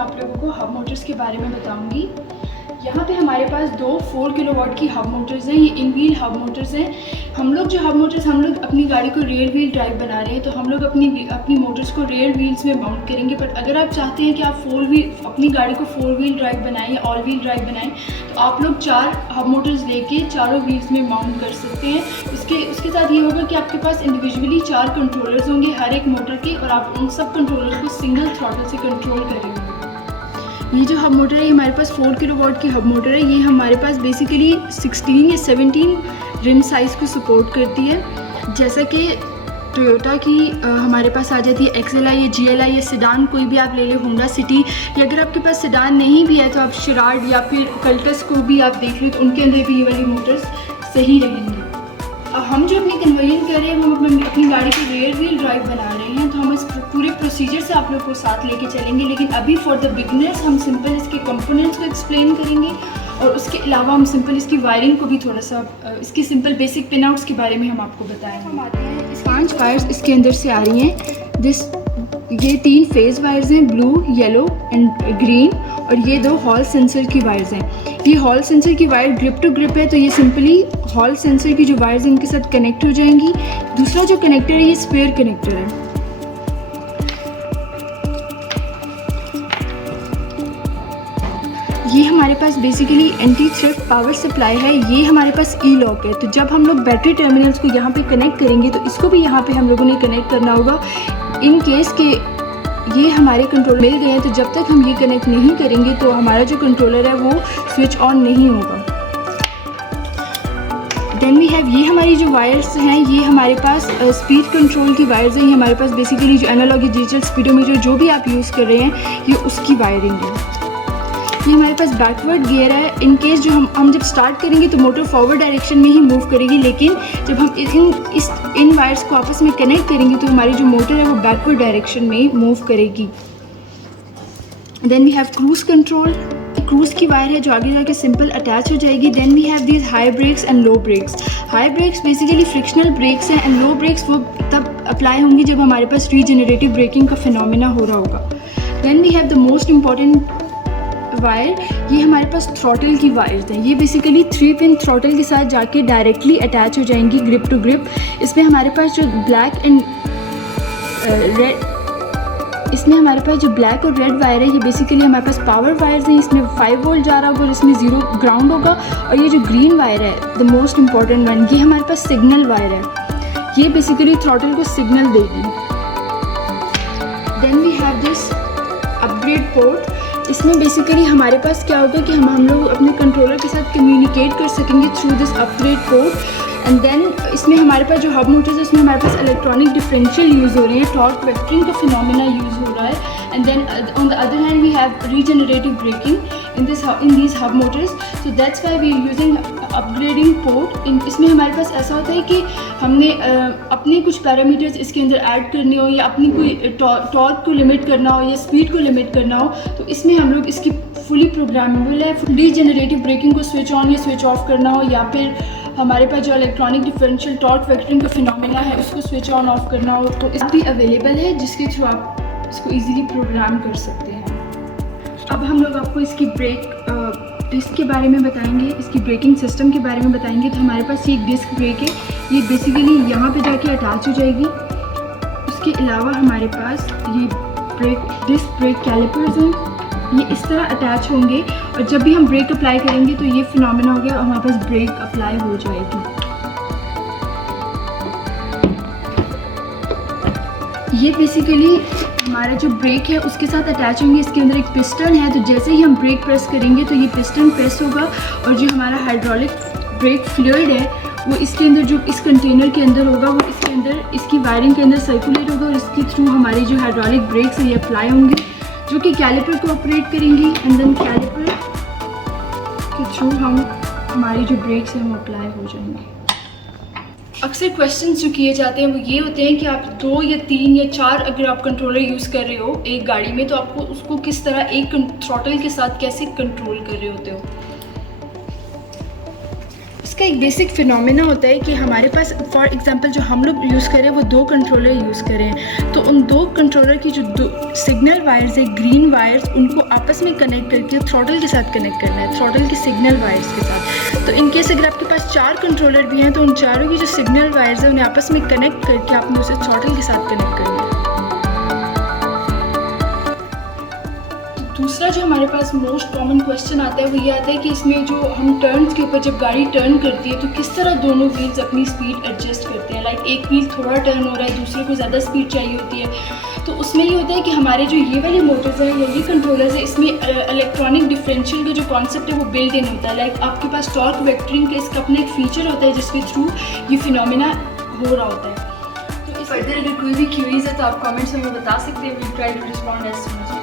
मैं आप लोगों को हब मोटर्स के बारे में बताऊंगी। यहाँ पे हमारे पास दो 4 किलोवाट की हब मोटर्स हैं। ये इन व्हील हब मोटर्स हैं। हम लोग अपनी गाड़ी को रेयर व्हील ड्राइव बना रहे हैं, तो हम लोग अपनी मोटर्स को रेयर व्हील्स में माउंट करेंगे। बट अगर आप चाहते हैं कि आप अपनी गाड़ी को 4 व्हील ड्राइव बनाएं या ऑल व्हील ड्राइव बनाएं, तो आप लोग 4 हब मोटर्स लेके चारों व्हील्स में माउंट कर सकते हैं। उसके साथ ये होगा कि आपके पास इंडिविजुअली 4 कंट्रोलर्स होंगे हर एक मोटर के, और आप उन सब कंट्रोलर्स को सिंगल थ्रॉटल से कंट्रोल करेंगे। ये जो हब मोटर है, ये हमारे पास 4 किलोवाट की हब मोटर है। ये हमारे पास बेसिकली 16 या 17 रिम साइज़ को सपोर्ट करती है। जैसा कि टोयोटा की हमारे पास आ जाती है XLI या GLI या सेडान, कोई भी आप ले लें, होंडा सिटी, या अगर आपके पास सेडान नहीं भी है तो आप शिराड या फिर कल्टस को भी आप देख लें, तो उनके अंदर भी ये वाली मोटर्स सही रहेंगी। हम जो अपनी कन्वर्जन कर रहे हैं, हम अपनी गाड़ी को रेयर व्हील ड्राइव बना रहे हैं, तो हम इस पूरे प्रोसीजर से आप लोग को साथ लेके चलेंगे। लेकिन अभी फॉर द बिगिनर्स हम सिंपल इसके कंपोनेंट्स को एक्सप्लेन करेंगे, और उसके अलावा हम सिंपल इसकी वायरिंग को भी थोड़ा सा, इसकी सिंपल बेसिक पिन आउट्स के बारे में हम आपको बताएंगे। हम आते हैं, इस 5 वायर्स इसके अंदर से आ रही हैं। ये 3 फेज़ वायर्स हैं, ब्लू, येलो एंड ग्रीन, और ये 2 हॉल सेंसर की वायर्स हैं। ये हॉल सेंसर की वायर ग्रिप टू ग्रिप है, तो ये सिंपली हॉल सेंसर की जो वायर्स हैं इनके साथ कनेक्ट हो जाएंगी। दूसरा जो कनेक्टर है, ये स्पेयर कनेक्टर है। ये हमारे पास basically anti thrift power supply है। ये हमारे पास ई-लॉक है, तो जब हम लोग बैटरी टर्मिनल्स को यहाँ पे कनेक्ट करेंगे तो इसको भी यहाँ पे हम लोगों ने कनेक्ट करना होगा। इन केस के ये हमारे कंट्रोल मिल गए हैं, तो जब तक हम ये कनेक्ट नहीं करेंगे तो हमारा जो कंट्रोलर है वो स्विच ऑन नहीं होगा। देन वी हैव, ये हमारी जो वायर्स हैं, ये हमारे पास स्पीड कंट्रोल की वायर्स हैं। ये हमारे पास बेसिकली जो एनालॉग डिजिटल स्पीडोमीटर जो भी आप यूज़ कर रहे हैं, ये उसकी वायरिंग है। ये हमारे पास बैकवर्ड गियर है। इन केस जो हम जब स्टार्ट करेंगे तो मोटर फॉरवर्ड डायरेक्शन में ही मूव करेगी, लेकिन जब हम इन वायर्स को आपस में कनेक्ट करेंगे तो हमारी जो मोटर है वो बैकवर्ड डायरेक्शन में मूव करेगी। Then we have cruise control. Cruise की वायर है जो आगे जाके सिंपल अटैच हो जाएगी। Then we have these high brakes and low brakes. High brakes basically frictional brakes हैं, एंड लो ब्रेक्स वो तब अप्लाई होंगी जब हमारे पास रीजनरेटिव ब्रेकिंग का फिनोमेना हो रहा होगा। Then we have the most important wire, ये हमारे पास थ्रॉटल की वायर्स हैं। ये बेसिकली 3 पिन थ्रॉटल के साथ जाके डायरेक्टली अटैच हो जाएंगी ग्रिप टू ग्रिप। इसमें हमारे पास जो ब्लैक एंड रेड, इसमें हमारे पास जो ब्लैक और रेड वायर है, ये बेसिकली हमारे पास पावर वायर्स हैं। इसमें 5 वोल्ट जा रहा होगा और इसमें 0 ग्राउंड होगा। और ये जो ग्रीन वायर है, द मोस्ट इम्पॉर्टेंट वन, ये हमारे पास सिग्नल वायर है। ये बेसिकली थ्रॉटल को सिग्नल देगी। Then we have this upgrade port. इसमें बेसिकली हमारे पास क्या होगा कि हम लोग अपने कंट्रोलर के साथ कम्युनिकेट कर सकेंगे through this upgrade port. And then इसमें हमारे पास जो हब मोटर्स है, उसमें हमारे पास इलेक्ट्रॉनिक डिफरेंशियल यूज़ हो रही है, टॉर्क वेक्टरिंग का फिनोमेना यूज़ हो रहा है। And then on the other hand we have regenerative braking in these hub motors, so that's why we are using upgrading port। इसमें हमारे पास ऐसा होता है कि हमने अपने कुछ पैरामीटर्स इसके अंदर ऐड करने हो, या अपनी कोई टॉर्क को लिमिट करना हो या स्पीड को लिमिट करना हो, तो इसमें हम लोग इसकी फुली प्रोग्रामेबल है। रीजनरेटिव ब्रेकिंग को स्विच ऑन या स्विच ऑफ करना हो, या फिर हमारे पास जो इलेक्ट्रॉनिक डिफरेंशियल टॉर्क वेक्टरिंग का फिनोमेना है उसको स्विच ऑन ऑफ करना हो, तो इस भी अवेलेबल है, जिसके थ्रू आप इसको ईजिली प्रोग्राम कर सकते हैं। अब हम लोग आपको इसकी ब्रेक डिस्क के बारे में बताएंगे, इसकी ब्रेकिंग सिस्टम के बारे में बताएंगे। तो हमारे पास ये एक डिस्क ब्रेक है, ये बेसिकली यहाँ पे जाके अटैच हो जाएगी। उसके अलावा हमारे पास ये डिस्क ब्रेक कैलिपर्स हैं, ये इस तरह अटैच होंगे, और जब भी हम ब्रेक अप्लाई करेंगे तो ये फिनोमेना हो गया और हमारे पास ब्रेक अप्लाई हो जाएगी। ये बेसिकली हमारा जो ब्रेक है उसके साथ अटैच होंगे। इसके अंदर एक पिस्टन है, तो जैसे ही हम ब्रेक प्रेस करेंगे तो ये पिस्टन प्रेस होगा, और जो हमारा हाइड्रोलिक ब्रेक फ्लूइड है वो इसके अंदर, जो इस कंटेनर के अंदर होगा, वो इसके अंदर इसकी वायरिंग के अंदर सर्कुलेट होगा, और इसके थ्रू हमारी जो हाइड्रोलिक ब्रेक्स है ये अप्लाई होंगे, जो कि कैलिपर को ऑपरेट करेंगी। एंड देन कैलिपर के थ्रू हमारी जो ब्रेक्स हैं वो अप्लाई हो जाएंगे। अक्सर क्वेश्चंस जो किए जाते हैं वो ये होते हैं कि आप 2 या 3 या 4 अगर आप कंट्रोलर यूज़ कर रहे हो एक गाड़ी में, तो आपको उसको किस तरह एक थ्रॉटल के साथ कैसे कंट्रोल कर रहे होते हो। का एक बेसिक फिनोमेना होता है कि हमारे पास फॉर एग्जांपल जो हम लोग यूज़ करें वो 2 कंट्रोलर यूज़ करें, तो उन 2 कंट्रोलर की जो 2 सिग्नल वायर्स है, ग्रीन वायर्स, उनको आपस में कनेक्ट करके थ्रॉटल के साथ कनेक्ट करना है, थ्रॉटल के सिग्नल वायर्स के साथ। तो इन केस अगर आपके पास 4 कंट्रोलर भी हैं तो उन चारों की जो सिग्नल वायर्स हैं उन्हें आपस में कनेक्ट करके आपने उसे थ्रॉटल के साथ कनेक्ट करना है। दूसरा जो हमारे पास मोस्ट कॉमन क्वेश्चन आता है वो ये आता है कि इसमें जो हम टर्न्स के ऊपर जब गाड़ी टर्न करती है तो किस तरह दोनों व्हील्स अपनी स्पीड एडजस्ट करते हैं। लाइक एक व्हील थोड़ा टर्न हो रहा है, दूसरे को ज़्यादा स्पीड चाहिए होती है। तो उसमें ये होता है कि हमारे जो ये वाली मोटर्स हैं या ये कंट्रोलर्स है, इसमें इलेक्ट्रॉनिक डिफरेंशियल का जो कॉन्सेप्ट है वो बिल्ट इन होता है। लाइक आपके पास टॉर्क वेक्टरिंग का इसका अपना एक फीचर होता है जिसके थ्रू ये फिनोमेना हो रहा होता है। तो इस फर्दर अगर कोई भी क्यूरीज है तो आप कमेंट्स में बता सकते हैं। We try to respond as soon as